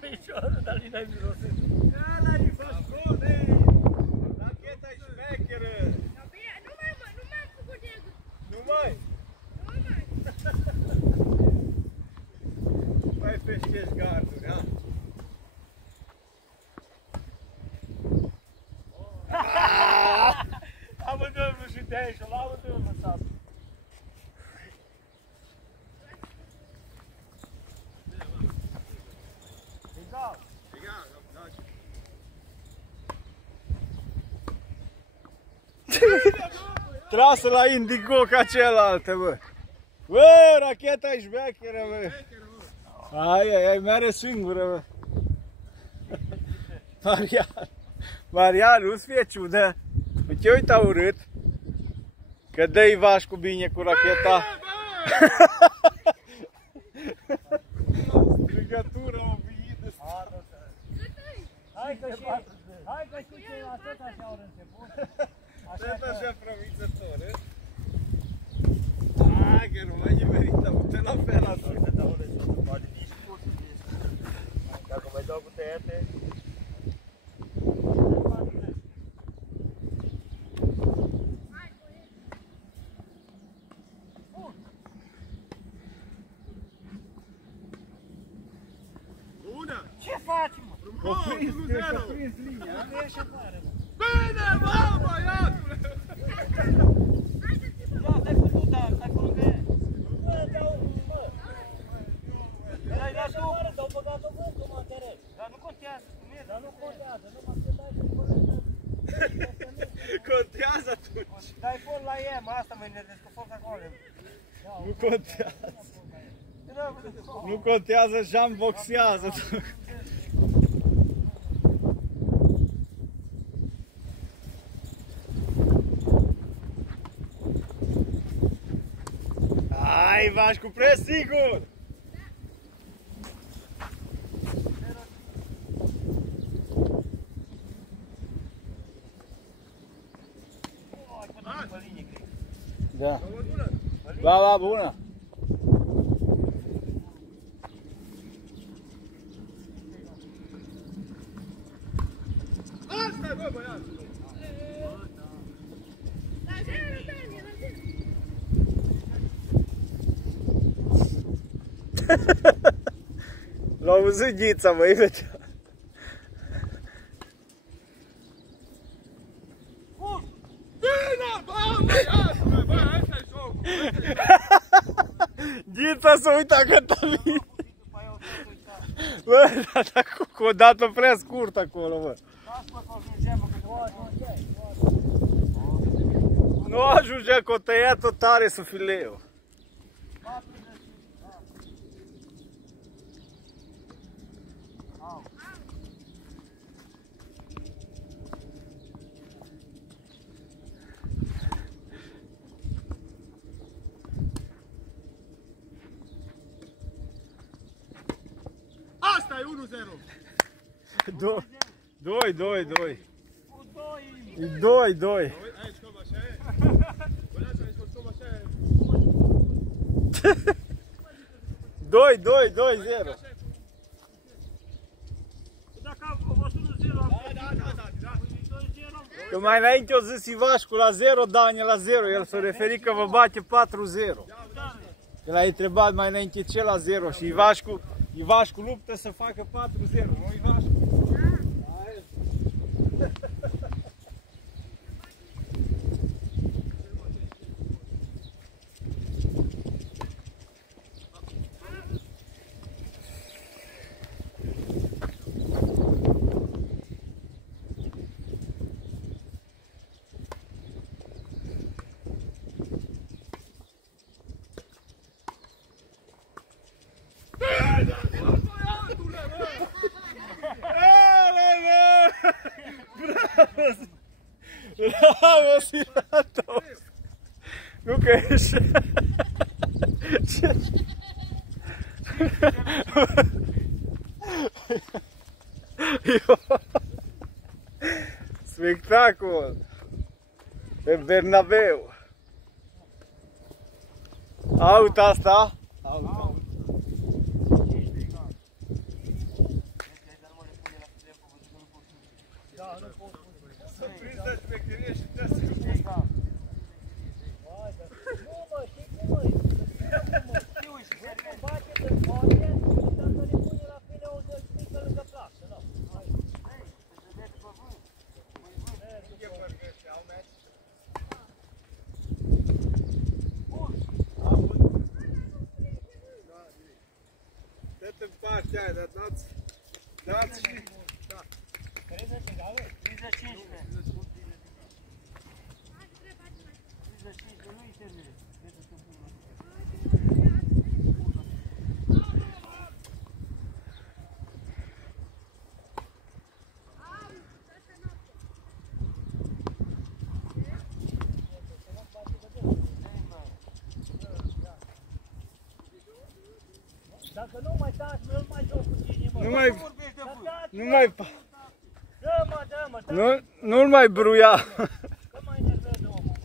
Piciorul, dar n-ai mirosit. Ăla-i fascone! Racheta-i șmecheră! Nu mai am făcut Diego. Nu mai? Mai peșchești garduri, ha? Amândoi și de aici, la amândoi lăsat. Egal. Egal, trasă la Indigo ca cealaltă, bă! Bă, racheta-i șmecheră, bă! Ai, mere singură, bă! Marian, nu-ți fie ciudă! Uite, uita urât! Că dă-i Vașcu bine cu racheta! Strigătură, o viidă! Hai că și cei atât așa au început. Tot așa promițător, e? Hai că nu mai merită, uite la fel atunci. Dacă mai dau cu tăiate... Bună! Ce faci, mă? Frumos, 1-0! Nu ieși afară, mă. Bine, mă, băiatule! Da, te-ai putut, da, stai cu lângă el. Bă, dau, bă. Erai dat afară, te-au băgat-o vântul, mă, Terez. Dar nu contează, cum e? Dar nu contează, numai că dai și până. Contează atunci! Dai fol la EM, asta mă enervez, că foc acolo. Nu contează! Nu contează, Jean boxează! Hai, Vașcu, prea sigur! Da. Ba, bună! Asta, bă, băiatul! La zero, Dani, la zero. L-au auzit Ghița, mă, vedea. Bine, bă, băiatule, bă, ăsta-i jocul! Ghița s-a uitat Cătălin! Bă, dar cu o dată prea scurt acolo, bă! Nu ajungea că o tăiat-o tare sub fileu. Asta e 1-0. 2-2. 2-2. Aici cum așa e? Băiața, aici cum așa e? 2-0. Dacă a fost 1-0, Da. Că mai înainte o zis Ivașcu la 0, Dani la 0. El s-a referit că vă bate 4-0. Că l-a întrebat mai înainte ce la 0 și Ivașcu luptă să facă 4-0, nu Ivașcu? Bravo, Siratos! Nu că ești... Spectacol! Pe Bernabeu! Aut asta? Aut. partea aia, dar dați și... 30 egală? 35. 35, nu-i termine. Dacă nu mai taci, nu mai joc cu tine, mă. Nu mai... Dă-mă, dă-mă, Nu-l mai bruia. că mai nervează omul.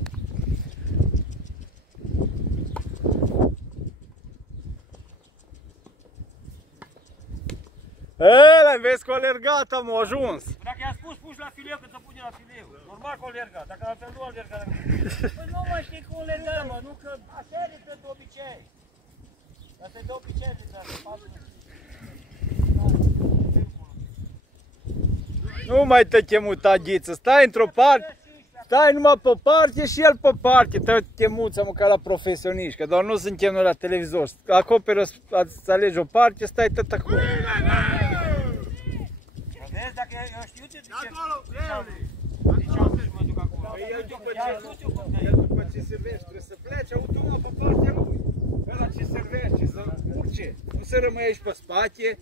Ăla, vezi că a alergat, am ajuns. Dacă i-a spus, puși la fileu, că te pune la fileu. Normal că o alerga, dacă altfel nu alerga. Păi nu mă știi că o alerga, mă, nu că așa e de obicei. Asta e de obicei, de Nu mai te chemuta, Ghiță, stai într-o parte, stai numai pe parte și el pe parte, te chemuța măcar la profesioniști, că doar nu suntem noi la televizor, acoperă să alegi o parte, stai tot acolo. Vezi, dacă eu știu de ce... Acolo, să mă duc acolo. El după ce servește, trebuie să plece automat pe partea lui. Ăla ce servește, să urce, nu să rămâi aici pe spate.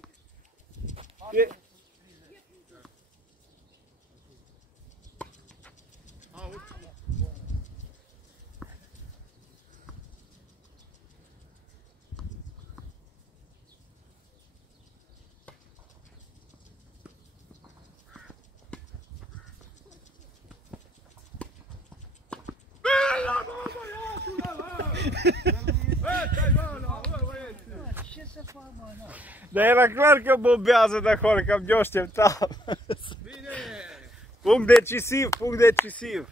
Ce să fac, mă, nu? Dar era clar că bobează de acolo, că am așteptam. Bine! Punct decisiv, punct decisiv.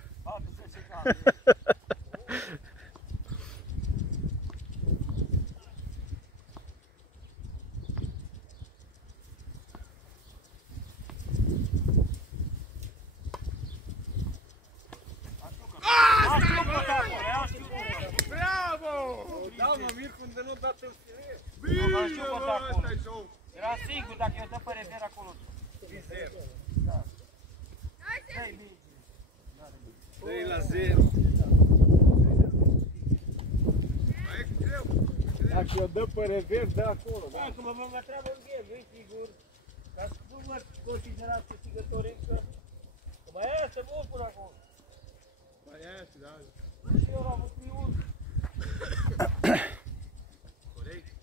Bravo! Da, mă, Mircu, unde nu dat în filet. Bine, bă, ăsta-i show! Era sigur dacă eu dă pe rever acolo. 3 la 0. Mai e greu! Dacă eu dă pe rever, dă acolo. Da? Dacă mă mă treabă în game, nu-i sigur. Dar nu mă considerați că strigători încă. Că mai aia să mult până acolo. Mai e, da. Și eu l-am avut triul. Corect.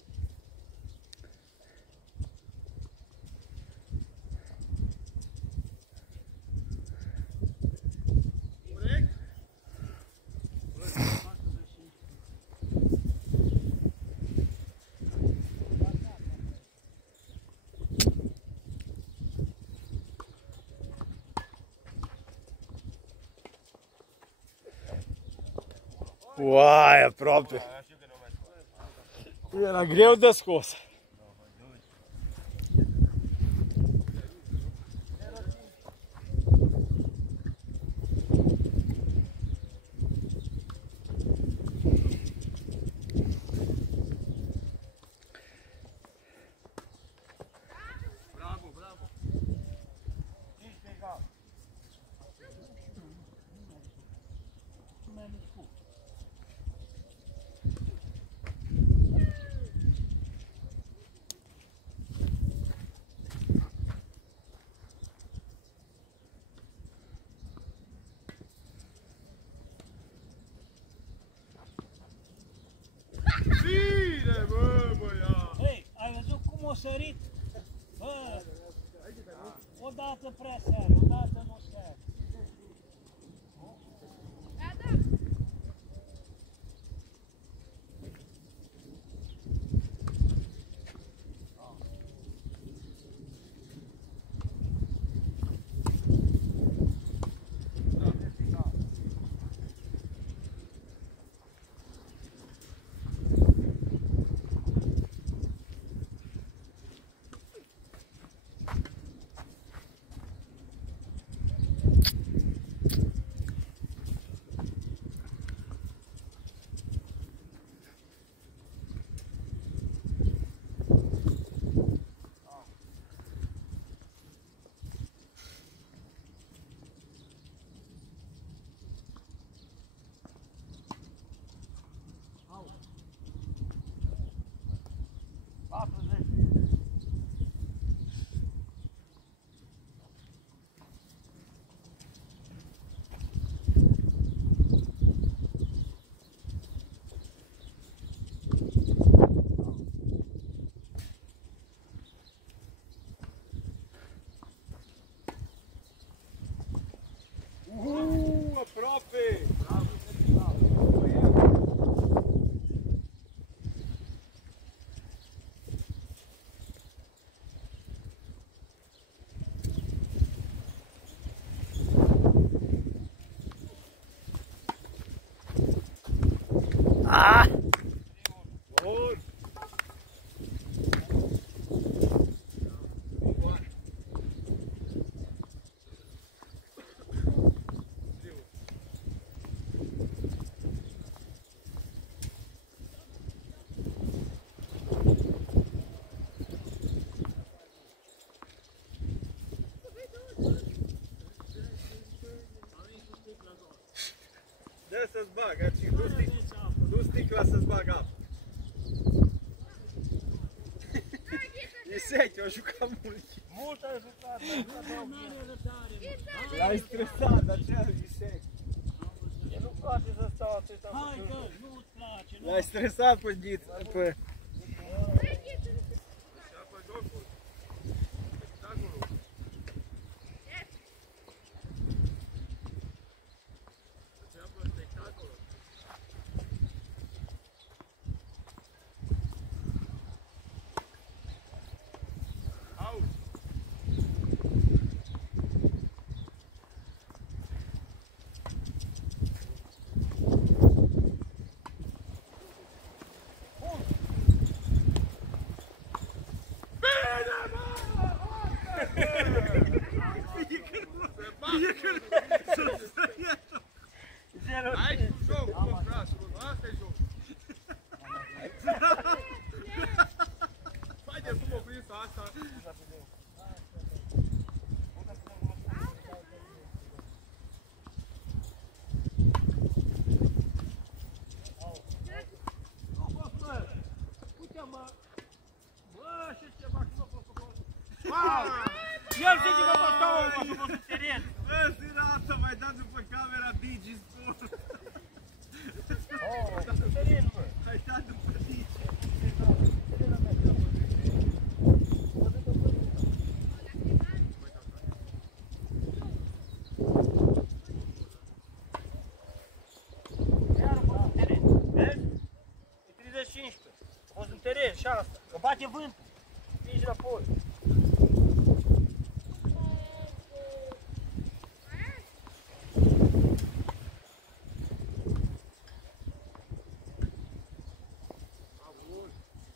Corect? Uai, aproape. Era greu de scos. Bravo, bravo! Bine, bă, băiat! Hei, ai văzut cum o sărit? Bă, odată prea seară, odată nu seară. Da, da. 40. Aproape! Ah! Bun! Dă să-ți bag, aici, du sticla să-ți bag apă. E sec, eu jucat mult. Mult ai jucat, L-ai stresat, dar ce e sec? mie nu place să stau atâta. Hai că nu-ți place, nu? L-ai stresat pe ghiță, pe... Aici cu jocul, mă, fraților, asta e jocul. Hai de cum o prins asta. Uite-mă! Bă, și ceva și nu a fost acolo. El zice că vă stau în vostru teren. Bă, Sirata, mai dat după camera Digi Sport. Teren, bă. Ai dat după Digi. Iar a fost în teren. Vezi? E 30-15. A fost în teren și asta. Că bate vântul. Nici înapoi.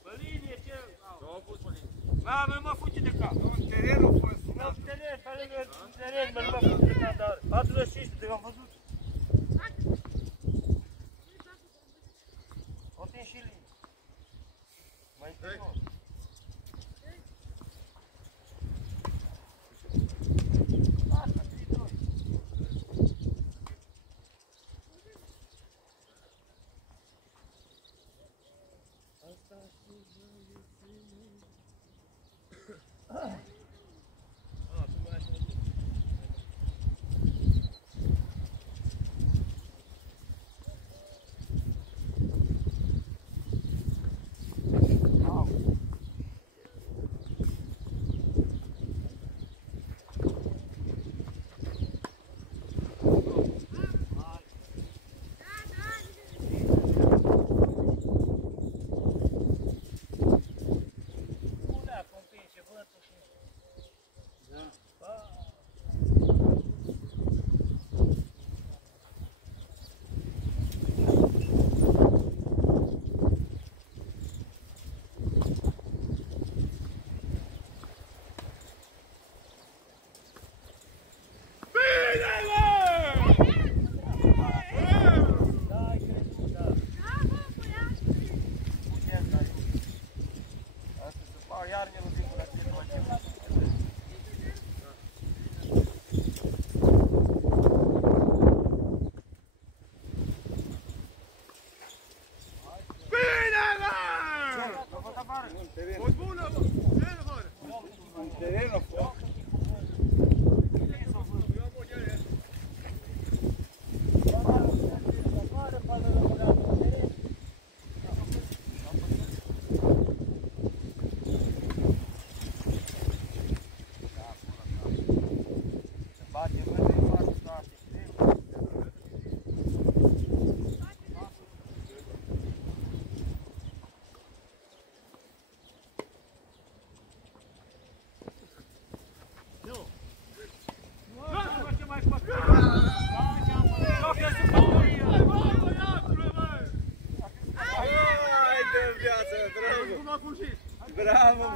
Pe linie, ce? Mă, nu mă fuge de cap. În terenul fost. Nu am teren, pe lângă teren, mă, nu mă fuge de cap, dar 45 de am văzut. O tin și linie. Mai interior. Asta, 3-2. Fost bună, bă! Ce e, mare? Terenul foc. Eu am o ghere. Bate vânt în față, toate. Ce mai fac? Hai de viață, dragă! Cum a fugit? Bravo!